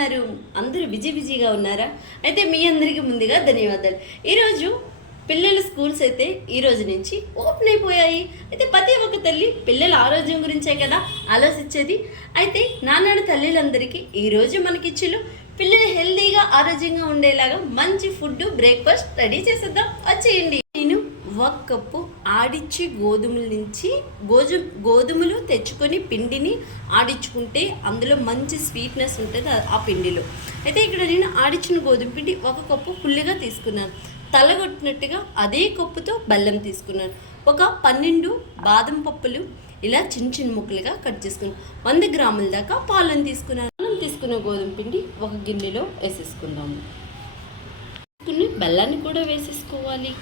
ఉన్నారు? అందరూ బిజీగా ఉన్నారా? అయితే మీ అందరికీ ముందుగా ధన్యవాదాలు. ఈరోజు పిల్లల స్కూల్స్ అయితే ఈ రోజు నుంచి ఓపెన్ అయిపోయాయి. అయితే ప్రతి ఒక్క తల్లి పిల్లల ఆరోగ్యం గురించే కదా ఆలోచించేది. అయితే నాన్నని తల్లిలందరికీ ఈరోజు మనకిచ్చిలు పిల్లలు హెల్తీగా ఆరోగ్యంగా ఉండేలాగా మంచి ఫుడ్ బ్రేక్ఫాస్ట్ రెడీ చేసేద్దాం. వచ్చేయండి. నేను 1 కప్పు ఆడిచ్చి గోధుమల నుంచి గోధుమలు తెచ్చుకొని పిండిని ఆడించుకుంటే అందులో మంచి స్వీట్నెస్ ఉంటుంది ఆ పిండిలో. అయితే ఇక్కడ నేను ఆడిచ్చిన గోధుమ పిండి 1 కప్పు ఫుల్గా తీసుకున్నాను. తలగొట్టినట్టుగా అదే కప్పుతో బెల్లం తీసుకున్నాను. ఒక 12 బాదం పప్పులు ఇలా చిన్న ముక్కలుగా కట్ చేసుకున్నాను. 100 గ్రాముల దాకా పాలను తీసుకున్నాను. తీసుకున్న గోధుమ పిండి ఒక గిన్నెలో వేసేసుకుందాము. బెల్లాన్ని కూడా వేసేసుకోవాలి.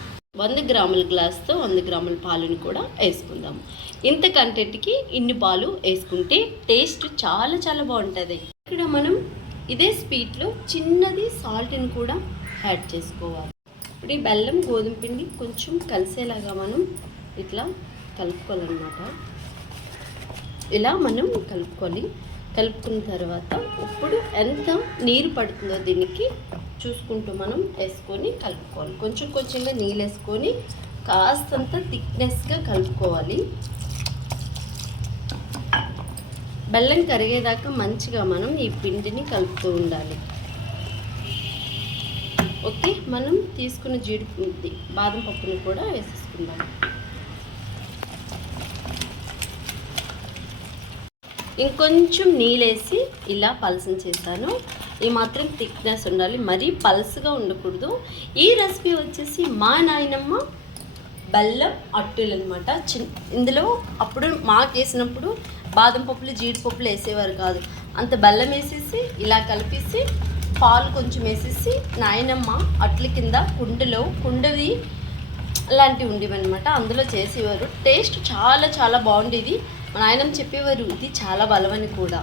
100 గ్రాముల గ్లాస్తో 100 గ్రాముల పాలను కూడా వేసుకుందాము. ఇంత కంటెంట్కి ఇన్ని పాలు వేసుకుంటే టేస్ట్ చాలా బాగుంటుంది. ఇక్కడ మనం ఇదే స్వీట్లో చిన్నది సాల్ట్ని కూడా యాడ్ చేసుకోవాలి. ఇప్పుడు ఈ బెల్లం గోధుమ పిండి కొంచెం కలిసేలాగా మనం ఇట్లా కలుపుకోవాలన్నమాట. ఇలా మనం కలుపుకున్న తర్వాత ఇప్పుడు ఎంత నీరు పడుతుందో దీనికి చూసుకుంటూ మనం వేసుకొని కలుపుకోవాలి. కొంచెంగా నీళ్ళు వేసుకొని కాస్తంత థిక్నెస్గా కలుపుకోవాలి. బెల్లం కరిగేదాకా మంచిగా మనం ఈ పిండిని కలుపుతూ ఉండాలి. ఓకే, మనం తీసుకున్న బాదం పప్పుని కూడా వేసేసుకుందాం. ఇంకొంచెం నీళ్ళేసి ఇలా పల్సన చేశాను. ఈ మాత్రం థిక్నెస్ ఉండాలి, మరీ పల్స్గా ఉండకూడదు. ఈ రెసిపీ వచ్చేసి మా నాయనమ్మ బెల్లం అట్టులు అనమాట. ఇందులో అప్పుడు మాకు వేసినప్పుడు బాదం పప్పులు జీడిపప్పులు వేసేవారు కాదు. అంత బెల్లం వేసేసి ఇలా కలిపేసి పాలు కొంచెం వేసేసి నాయనమ్మ అట్ల కింద కుండవి అలాంటివి ఉండేవన్నమాట. అందులో చేసేవారు. టేస్ట్ చాలా బాగుండేది. మా నాయనమ్మ చెప్పేవారు ఇది చాలా బలమని కూడా.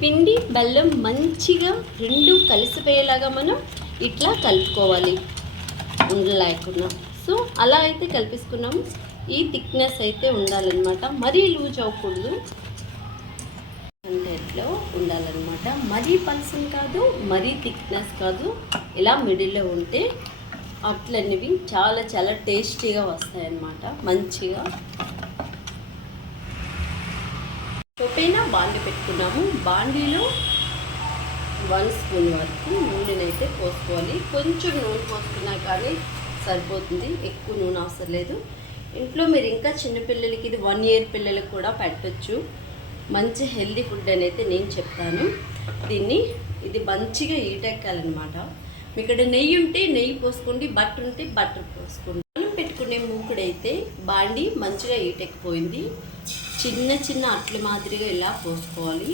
పిండి బెల్లం మంచిగా రెండు కలిసిపోయేలాగా మనం ఇట్లా కలుపుకోవాలి ఉండలేకుండా. సో అలా అయితే కలిపేసుకున్నాము. ఈ థిక్నెస్ అయితే ఉండాలన్నమాట, మరీ లూజ్ అవ్వకూడదు, ఇట్లా ఉండాలన్నమాట. మరీ పల్సన్ కాదు, మరీ థిక్నెస్ కాదు, ఇలా మిడిల్లో ఉంటే అట్లనేవి చాలా టేస్టీగా వస్తాయన్నమాట. మంచిగా పైన బాండి పెట్టుకున్నాము. బాండీలో 1 స్పూన్ వరకు నూనెనైతే పోసుకోవాలి. కొంచెం నూనె పోసుకున్నా కానీ సరిపోతుంది, ఎక్కువ నూనె అవసరం లేదు. ఇంట్లో మీరు ఇంకా చిన్నపిల్లలకి ఇది 1 ఇయర్ పిల్లలకు కూడా పెట్టచ్చు. మంచి హెల్దీ ఫుడ్ అని అయితే నేను చెప్తాను. ఇది మంచిగా ఈటెక్కాలన్నమాట. మీ ఇక్కడ నెయ్యి ఉంటే నెయ్యి పోసుకోండి, బటర్ ఉంటే బటర్ పోసుకోండి. మనం పెట్టుకునే మూకుడైతే బాండి మంచిగా ఈటెక్కిపోయింది. చిన్న అట్ల మాదిరిగా ఇలా పోసుకోవాలి.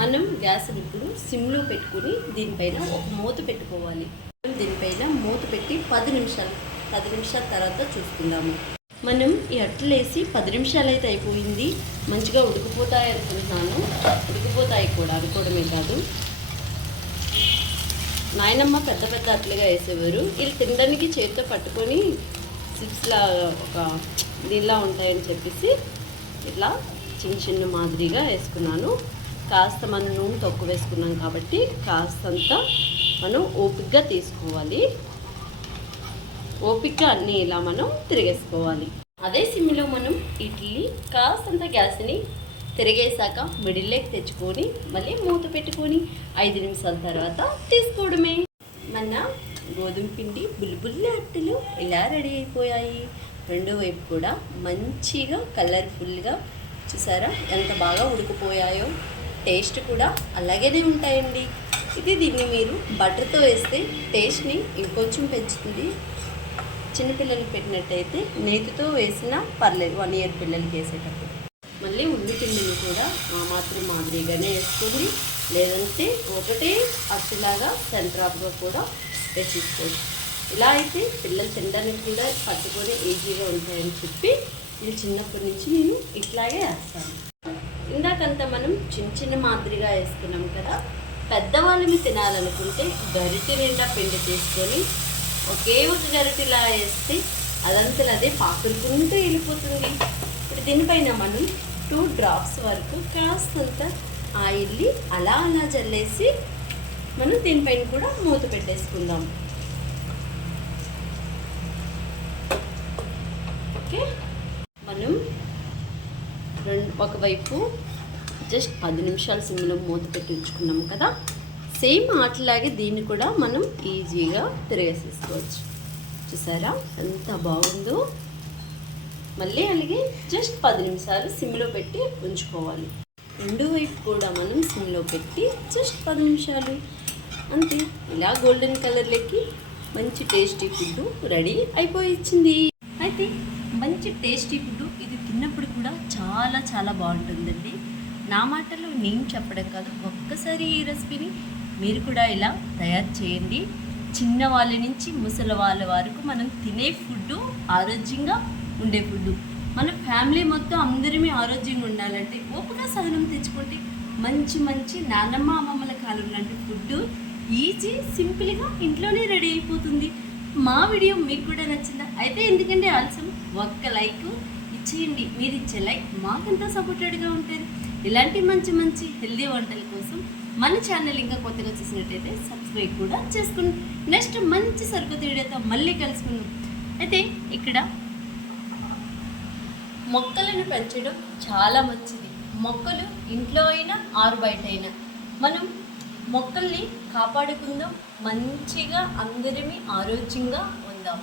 మనం గ్యాస్ ఇప్పుడు సిమ్లో పెట్టుకుని దీనిపైన ఒక మూత పెట్టుకోవాలి. దీనిపైన మూత పెట్టి 10 నిమిషాల తర్వాత చూసుకుందాము. మనం ఈ అట్లు వేసి 10 నిమిషాలు అయితే అయిపోయింది. మంచిగా ఉడికిపోతాయి అనుకుంటున్నాను. ఉడికిపోతాయి కూడా అనుకోవడమే కాదు. నాయనమ్మ పెద్ద అట్లుగా వేసేవారు. వీళ్ళు తినడానికి చేతితో పట్టుకొని చిప్స్లా ఒక దీనిలా ఉంటాయని చెప్పేసి ఇట్లా చిన్న మాదిరిగా వేసుకున్నాను. కాస్త మనం నూనె తక్కువ వేసుకున్నాం కాబట్టి కాస్తంత మనం ఓపికగా తీసుకోవాలి. ఓపికగా అన్నీ ఇలా మనం తిరిగేసుకోవాలి. అదే సిమ్లో మనం ఇడ్లీ కాస్తంత గ్యాస్ని తిరిగేసాక మిడిల్లోకి తెచ్చుకొని మళ్ళీ మూత పెట్టుకొని 5 నిమిషాల తర్వాత తీసుకోవడమే. మన గోధుమ పిండి బుల్బుల్ అట్టలు ఇలా రెడీ అయిపోయాయి. రెండో వైపు కూడా మంచిగా కలర్ఫుల్గా చూసారా ఎంత బాగా ఉడికిపోయాయో. టేస్ట్ కూడా అలాగనే ఉంటాయండి. దీన్ని మీరు బటర్తో వేస్తే టేస్ట్ని ఇంకొంచెం పెంచుతుంది. చిన్నపిల్లలకి పెట్టినట్టయితే నేతితో వేసినా పర్లేదు, 1 ఇయర్ పిల్లలకి వేసేటప్పుడు. మళ్ళీ ఉల్లి పిండిని కూడా మాత్రం మాదిరిగానే వేసుకోండి, లేదంటే ఒకటే అట్టులాగా సెంటర్ ఆఫ్గా కూడా వేసేసుకోండి. ఇలా అయితే పిల్లలు తినడానికి కూడా పట్టుకొని ఈజీగా ఉంటాయని చెప్పి ఇది చిన్నప్పటి నుంచి నేను ఇట్లాగే వేస్తాను. ఇందాకంతా మనం చిన్న చిన్న మాదిరిగా వేసుకున్నాం కదా. పెద్దవాళ్ళని తినాలనుకుంటే గరిటె నిండా పిండి తీసుకొని ఒకే ఒక గరిటెలా వేస్తే అదంతలో అదే పాకురుకుంటూ వెళ్ళిపోతుంది. ఇప్పుడు దీనిపైన మనం 2 డ్రాప్స్ వరకు కాస్తంత ఆయిల్ని అలా అలా జల్లేసి మనం దీనిపైన కూడా మూత పెట్టేసుకుందాం. ఓకే, మనం ఒకవైపు జస్ట్ 10 నిమిషాలు సిమ్లో మూత పెట్టి ఉంచుకున్నాం కదా. సేమ్ అట్లాగే దీన్ని కూడా మనం ఈజీగా తిరిగేసేసుకోవచ్చు. చూసారా ఎంత బాగుందో. మళ్ళీ అలాగే జస్ట్ 10 నిమిషాలు సిమ్లో పెట్టి ఉంచుకోవాలి. రెండు వైపు కూడా మనం సిమ్లో పెట్టి జస్ట్ 10 నిమిషాలు అంతే. ఇలా గోల్డెన్ కలర్లోకి మంచి టేస్టీ ఫుడ్ రెడీ అయిపోయింది. అయితే మంచి టేస్టీ ఫుడ్ ఇది తిన్నప్పుడు కూడా చాలా చాలా బాగుంటుందండి. నా మాటలు నేను చెప్పడం కాదు, ఒక్కసారి ఈ రెసిపీని మీరు కూడా ఇలా తయారు చేయండి. చిన్న వాళ్ళ నుంచి ముసలి వాళ్ళ వరకు మనం తినే ఫుడ్ ఆరోగ్యంగా ఉండే ఫుడ్. మన ఫ్యామిలీ మొత్తం అందరిమీ ఆరోగ్యంగా ఉండాలంటే ఓపిక సహనం తెచ్చుకుంటే మంచి మంచి నాన్నమ్మ అమ్మమ్మల కాలం లాంటి ఫుడ్ ఈజీ సింపుల్గా ఇంట్లోనే రెడీ అయిపోతుంది. మా వీడియో మీకు కూడా నచ్చిందా? అయితే ఎందుకంటే ఆలస్యం, ఒక్క లైక్ ఇచ్చేయండి. మీరు ఇచ్చే లైక్ మాకంతా సపోర్టెడ్గా ఉంటుంది. ఇలాంటి మంచి మంచి హెల్దీ వంటల కోసం మన ఛానల్ ఇంకా కొత్తగా చూసినట్టయితే సబ్స్క్రైబ్ కూడా చేసుకోండి. నెక్స్ట్ మంచి సరికొత్త వీడియోతో మళ్ళీ కలుసుకుందాం. అయితే ఇక్కడ మొక్కలను పెంచడం చాలా మంచిది. మొక్కలు ఇంట్లో అయినా ఆరు బయట అయినా మనం మొక్కల్ని కాపాడుకుందాం. మంచిగా అందరిమీ ఆరోగ్యంగా ఉందాం.